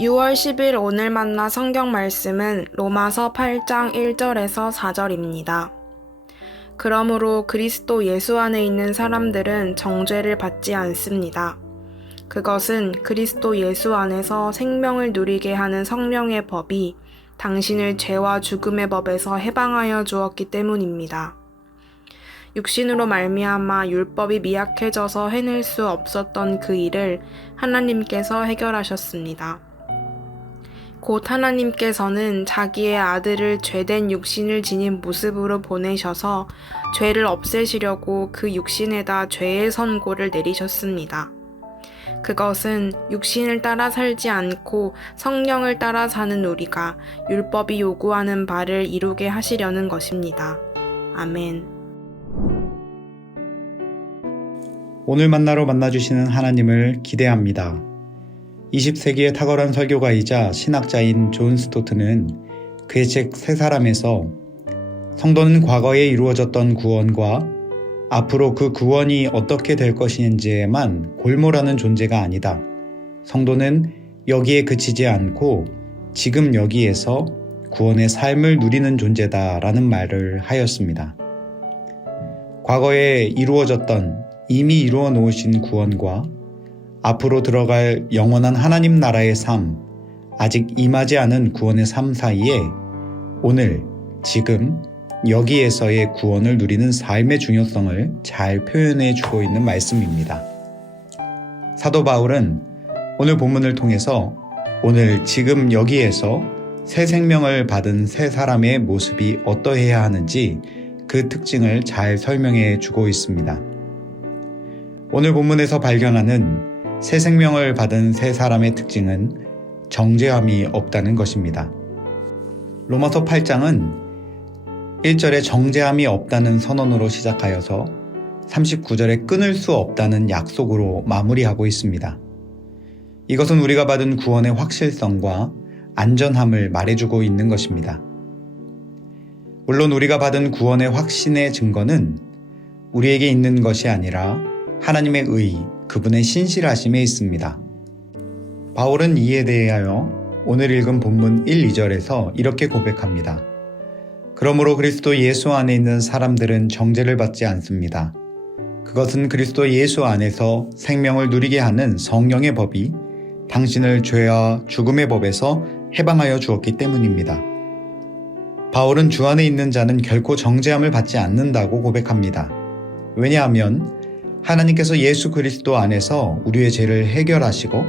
6월 10일 오늘 만나 성경 말씀은 로마서 8장 1절에서 4절입니다. 그러므로 그리스도 예수 안에 있는 사람들은 정죄를 받지 않습니다. 그것은 그리스도 예수 안에서 생명을 누리게 하는 성령의 법이 당신을 죄와 죽음의 법에서 해방하여 주었기 때문입니다. 육신으로 말미암아 율법이 미약해져서 해낼 수 없었던 그 일을 하나님께서 해결하셨습니다. 곧 하나님께서는 자기의 아들을 죄된 육신을 지닌 모습으로 보내셔서 죄를 없애시려고 그 육신에다 죄의 선고를 내리셨습니다. 그것은 육신을 따라 살지 않고 성령을 따라 사는 우리가 율법이 요구하는 바를 이루게 하시려는 것입니다. 아멘. 오늘 만나러 만나주시는 하나님을 기대합니다. 20세기의 탁월한 설교가이자 신학자인 존 스토트는 그의 책 세 사람에서 성도는 과거에 이루어졌던 구원과 앞으로 그 구원이 어떻게 될 것인지에만 골몰하는 존재가 아니다. 성도는 여기에 그치지 않고 지금 여기에서 구원의 삶을 누리는 존재다라는 말을 하였습니다. 과거에 이루어졌던 이미 이루어 놓으신 구원과 앞으로 들어갈 영원한 하나님 나라의 삶, 아직 임하지 않은 구원의 삶 사이에 오늘, 지금, 여기에서의 구원을 누리는 삶의 중요성을 잘 표현해 주고 있는 말씀입니다. 사도 바울은 오늘 본문을 통해서 오늘, 지금, 여기에서 새 생명을 받은 새 사람의 모습이 어떠해야 하는지 그 특징을 잘 설명해 주고 있습니다. 오늘 본문에서 발견하는 새 생명을 받은 새 사람의 특징은 정죄함이 없다는 것입니다. 로마서 8장은 1절에 정죄함이 없다는 선언으로 시작하여서 39절에 끊을 수 없다는 약속으로 마무리하고 있습니다. 이것은 우리가 받은 구원의 확실성과 안전함을 말해주고 있는 것입니다. 물론 우리가 받은 구원의 확신의 증거는 우리에게 있는 것이 아니라 하나님의 의, 그분의 신실하심에 있습니다. 바울은 이에 대하여 오늘 읽은 본문 1, 2절에서 이렇게 고백합니다. 그러므로 그리스도 예수 안에 있는 사람들은 정죄를 받지 않습니다. 그것은 그리스도 예수 안에서 생명을 누리게 하는 성령의 법이 당신을 죄와 죽음의 법에서 해방하여 주었기 때문입니다. 바울은 주 안에 있는 자는 결코 정죄함을 받지 않는다고 고백합니다. 왜냐하면 하나님께서 예수 그리스도 안에서 우리의 죄를 해결하시고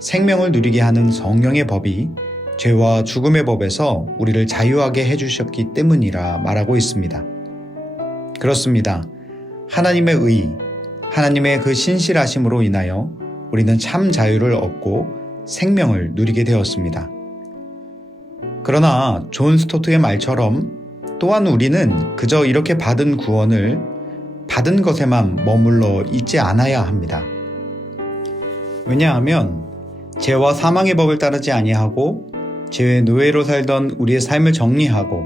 생명을 누리게 하는 성령의 법이 죄와 죽음의 법에서 우리를 자유하게 해주셨기 때문이라 말하고 있습니다. 그렇습니다. 하나님의 의, 하나님의 그 신실하심으로 인하여 우리는 참 자유를 얻고 생명을 누리게 되었습니다. 그러나 존 스토트의 말처럼 또한 우리는 그저 이렇게 받은 구원을 받은 것에만 머물러 있지 않아야 합니다. 왜냐하면 죄와 사망의 법을 따르지 아니하고 죄의 노예로 살던 우리의 삶을 정리하고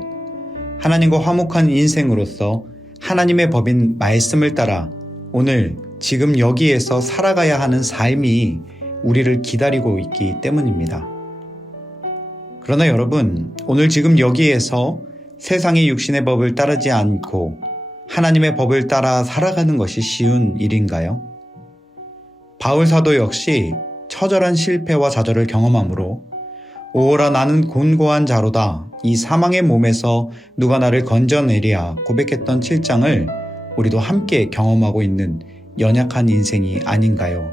하나님과 화목한 인생으로서 하나님의 법인 말씀을 따라 오늘 지금 여기에서 살아가야 하는 삶이 우리를 기다리고 있기 때문입니다. 그러나 여러분, 오늘 지금 여기에서 세상의 육신의 법을 따르지 않고 하나님의 법을 따라 살아가는 것이 쉬운 일인가요? 바울 사도 역시 처절한 실패와 좌절을 경험하므로 오호라 나는 곤고한 자로다. 이 사망의 몸에서 누가 나를 건져내랴 고백했던 7장을 우리도 함께 경험하고 있는 연약한 인생이 아닌가요?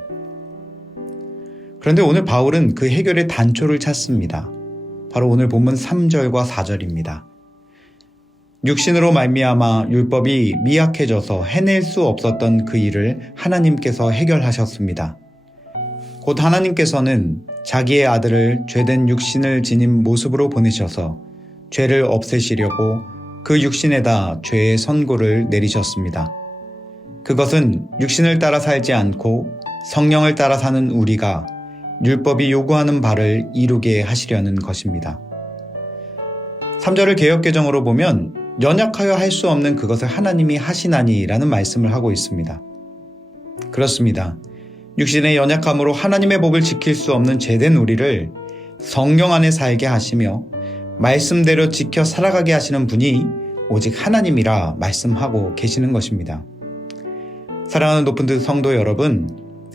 그런데 오늘 바울은 그 해결의 단초를 찾습니다. 바로 오늘 본문 3절과 4절입니다. 육신으로 말미암아 율법이 미약해져서 해낼 수 없었던 그 일을 하나님께서 해결하셨습니다. 곧 하나님께서는 자기의 아들을 죄된 육신을 지닌 모습으로 보내셔서 죄를 없애시려고 그 육신에다 죄의 선고를 내리셨습니다. 그것은 육신을 따라 살지 않고 성령을 따라 사는 우리가 율법이 요구하는 바를 이루게 하시려는 것입니다. 3절을 개역개정으로 보면 연약하여 할 수 없는 그것을 하나님이 하시나니 라는 말씀을 하고 있습니다. 그렇습니다. 육신의 연약함으로 하나님의 법을 지킬 수 없는 죄된 우리를 성령 안에 살게 하시며 말씀대로 지켜 살아가게 하시는 분이 오직 하나님이라 말씀하고 계시는 것입니다. 사랑하는 높은 뜻 성도 여러분,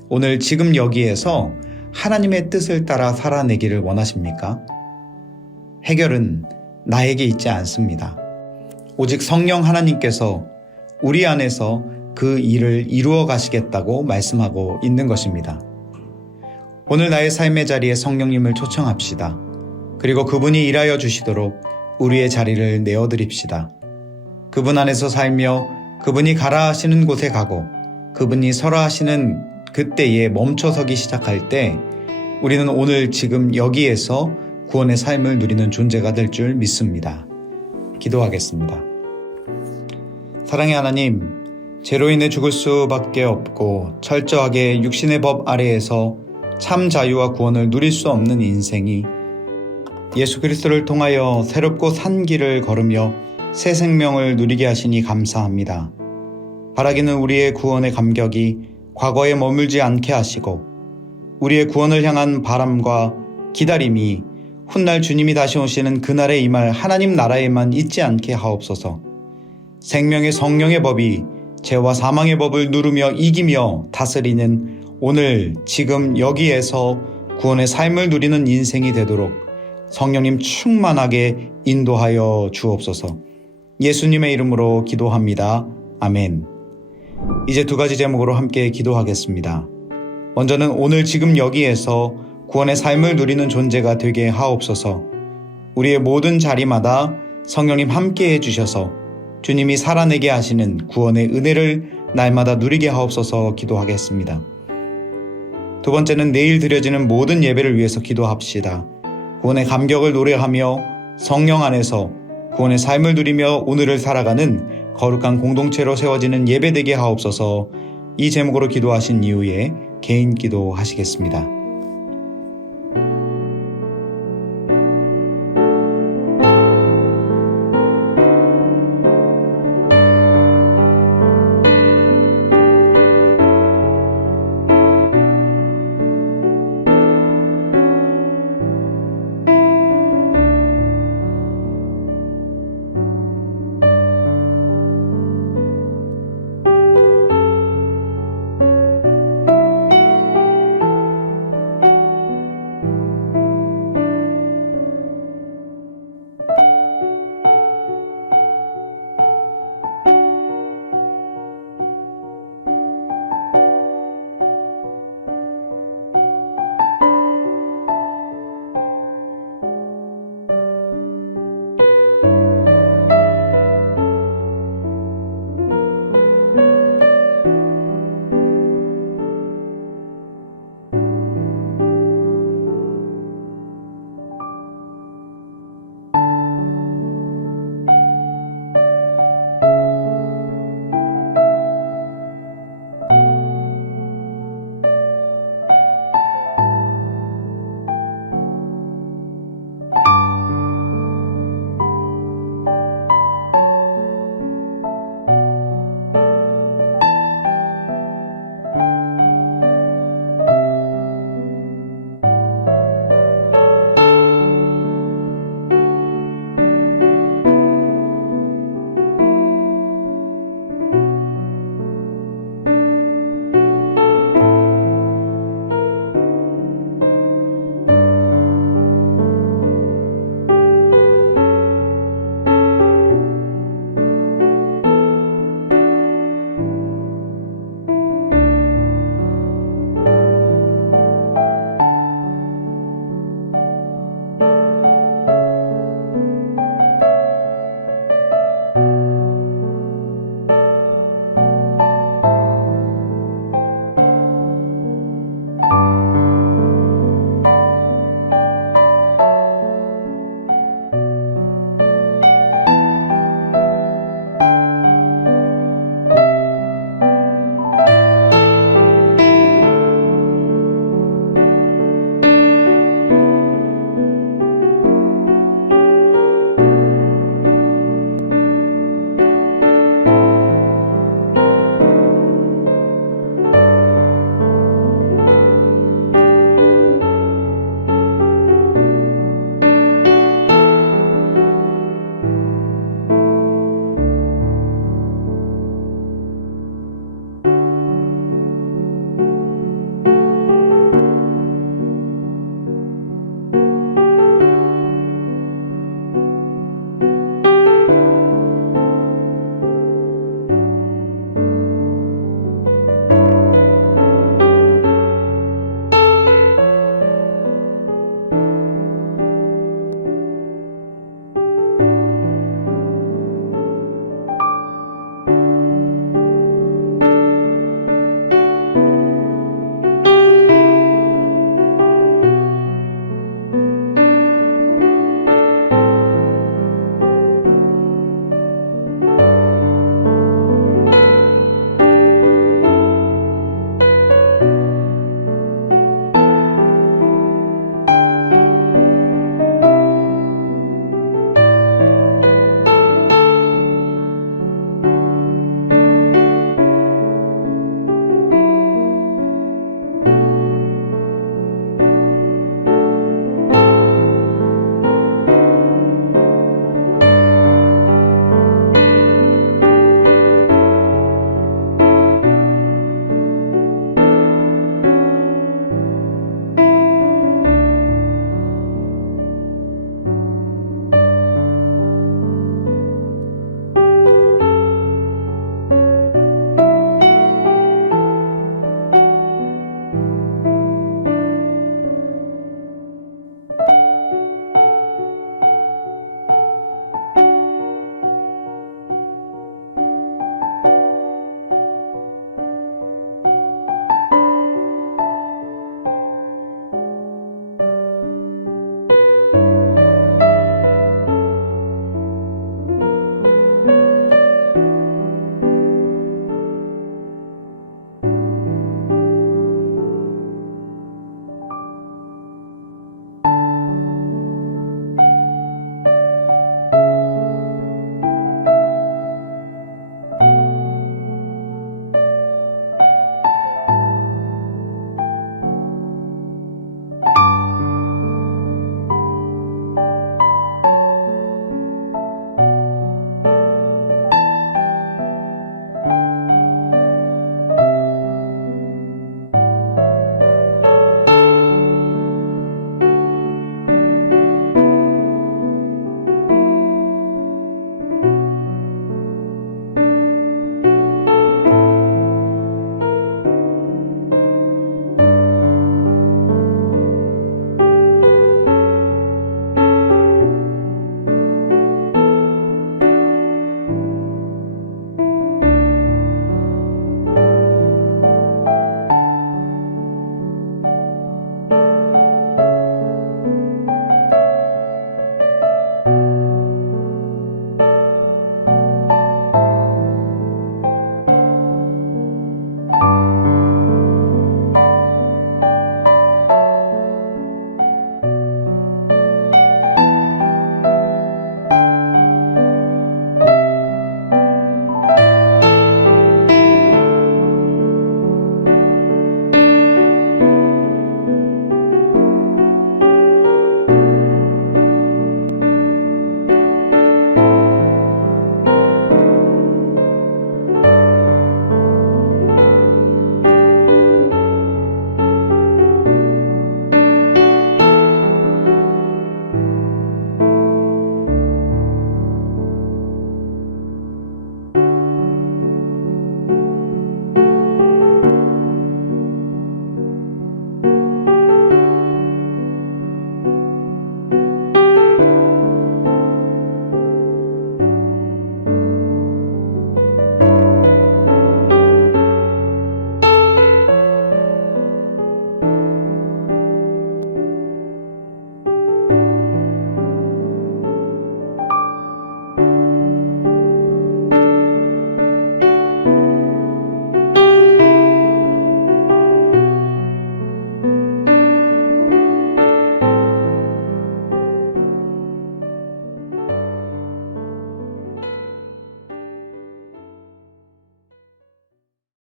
오늘 지금 여기에서 하나님의 뜻을 따라 살아내기를 원하십니까? 해결은 나에게 있지 않습니다. 오직 성령 하나님께서 우리 안에서 그 일을 이루어 가시겠다고 말씀하고 있는 것입니다. 오늘 나의 삶의 자리에 성령님을 초청합시다. 그리고 그분이 일하여 주시도록 우리의 자리를 내어드립시다. 그분 안에서 살며 그분이 가라 하시는 곳에 가고 그분이 서라 하시는 그때에 멈춰서기 시작할 때 우리는 오늘 지금 여기에서 구원의 삶을 누리는 존재가 될 줄 믿습니다. 기도하겠습니다. 사랑의 하나님, 죄로 인해 죽을 수밖에 없고 철저하게 육신의 법 아래에서 참 자유와 구원을 누릴 수 없는 인생이 예수 그리스도를 통하여 새롭고 산 길을 걸으며 새 생명을 누리게 하시니 감사합니다. 바라기는 우리의 구원의 감격이 과거에 머물지 않게 하시고 우리의 구원을 향한 바람과 기다림이 훗날 주님이 다시 오시는 그날에 임할 하나님 나라에만 있지 않게 하옵소서. 생명의 성령의 법이 죄와 사망의 법을 누르며 이기며 다스리는 오늘 지금 여기에서 구원의 삶을 누리는 인생이 되도록 성령님 충만하게 인도하여 주옵소서. 예수님의 이름으로 기도합니다. 아멘. 이제 두 가지 제목으로 함께 기도하겠습니다. 먼저는 오늘 지금 여기에서 구원의 삶을 누리는 존재가 되게 하옵소서. 우리의 모든 자리마다 성령님 함께 해주셔서 주님이 살아내게 하시는 구원의 은혜를 날마다 누리게 하옵소서 기도하겠습니다. 두 번째는 내일 드려지는 모든 예배를 위해서 기도합시다. 구원의 감격을 노래하며 성령 안에서 구원의 삶을 누리며 오늘을 살아가는 거룩한 공동체로 세워지는 예배되게 하옵소서. 이 제목으로 기도하신 이후에 개인 기도 하시겠습니다.